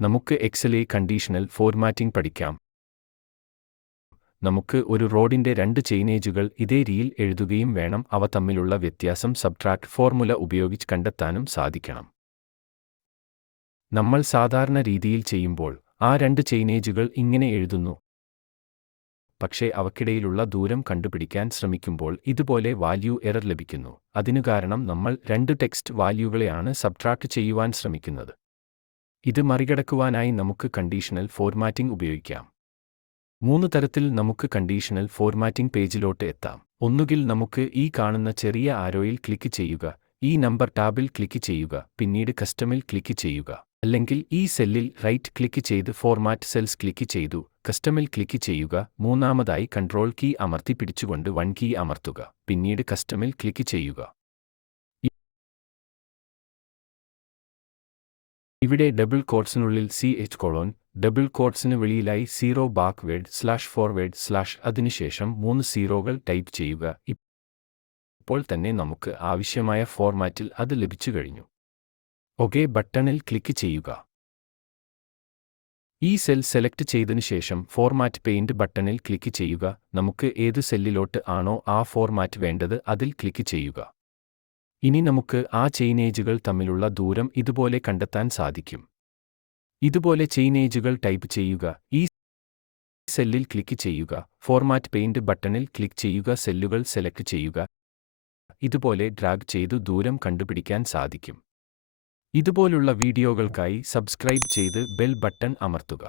നമുക്ക് എക്സലിലെ conditional formatting പഠിക്കാം. നമുക്ക് ഒരു റോഡിന്റെ രണ്ട് ചെയിനേജുകൾ ഇതേ രീതിയിൽ എഴുതുകയും വേണം. അവ തമ്മിലുള്ള വ്യത്യാസം സബ്ട്രാക്ട് ഫോർമുല ഉപയോഗിച്ച് കണ്ടെത്താനും സാധിക്കണം. നമ്മൾ സാധാരണ രീതിയിൽ ചെയ്യുമ്പോൾ ആ രണ്ട് ചെയിനേജുകൾ ഇങ്ങനെ എഴുതുന്നു. പക്ഷേ അവക്കിടയിലുള്ള ദൂരം കണ്ടുപിടിക്കാൻ ശ്രമിക്കുമ്പോൾ ഇതുപോലെ വാല്യൂ എറർ ലഭിക്കുന്നു. അതിനു കാരണം നമ്മൾ രണ്ട് ടെക്സ്റ്റ് വാല്യൂകളെയാണ് സബ്ട്രാക്ട് ചെയ്യുവാൻ ശ്രമിക്കുന്നത്. ഇത് മറികടക്കുവാനായി നമുക്ക് കണ്ടീഷണൽ ഫോർമാറ്റിംഗ് ഉപയോഗിക്കാം. മൂന്ന് തരത്തിൽ നമുക്ക് കണ്ടീഷണൽ ഫോർമാറ്റിംഗ് പേജിലോട്ട് എത്താം. ഒന്നുകിൽ നമുക്ക് ഈ കാണുന്ന ചെറിയ ആരോയിൽ ക്ലിക്ക് ചെയ്യുക, ഈ നമ്പർ ടാബിൽ ക്ലിക്ക് ചെയ്യുക, പിന്നീട് കസ്റ്റമിൽ ക്ലിക്ക് ചെയ്യുക. അല്ലെങ്കിൽ ഈ സെല്ലിൽ റൈറ്റ് ക്ലിക്ക് ചെയ്ത് ഫോർമാറ്റ് സെൽസ് ക്ലിക്ക് ചെയ്തു കസ്റ്റമിൽ ക്ലിക്ക് ചെയ്യുക. മൂന്നാമതായി കൺട്രോൾ കീ അമർത്തി പിടിച്ചുകൊണ്ട് വൺ കീ അമർത്തുക, പിന്നീട് കസ്റ്റമിൽ ക്ലിക്ക് ചെയ്യുക. ഇവിടെ ഡബിൾ കോട്ട്സിനുള്ളിൽ CH: ഡബിൾ കോട്ട്സിന് വെളിയിലായി 0 ബാക്ക്വേഡ്/ഫോർവേഡ്/ അതിനുശേഷം 3 സീറോകൾ ടൈപ്പ് ചെയ്യുക. ഇപ്പോൾ തന്നെ നമുക്ക് ആവശ്യമായ ഫോർമാറ്റിൽ അത് ലഭിച്ചു കഴിഞ്ഞു. ഓകെ ബട്ടണിൽ ക്ലിക്ക് ചെയ്യുക. ഈ സെൽ സെലക്ട് ചെയ്തതിനു ശേഷം ഫോർമാറ്റ് പെയിന്റ് ബട്ടണിൽ ക്ലിക്ക് ചെയ്യുക. നമുക്ക് ഏതു സെല്ലിലോട്ട് ആണോ ആ ഫോർമാറ്റ് വേണ്ടത് അതിൽ ക്ലിക്ക് ചെയ്യുക. ഇനി നമുക്ക് ആ ചെയിനേജുകൾ തമ്മിലുള്ള ദൂരം ഇതുപോലെ കണ്ടെത്താൻ സാധിക്കും. ഇതുപോലെ ചെയിനേജുകൾ ടൈപ്പ് ചെയ്യുക. ഈ സെല്ലിൽ ക്ലിക്ക് ചെയ്യുക. ഫോർമാറ്റ് പെയിന്റ് ബട്ടണിൽ ക്ലിക്ക് ചെയ്യുക. സെല്ലുകൾ സെലക്ട് ചെയ്യുക. ഇതുപോലെ ഡ്രാഗ് ചെയ്തു ദൂരം കണ്ടുപിടിക്കാൻ സാധിക്കും. ഇതുപോലുള്ള വീഡിയോകൾക്കായി സബ്സ്ക്രൈബ് ചെയ്ത് ബെൽ ബട്ടൺ അമർത്തുക.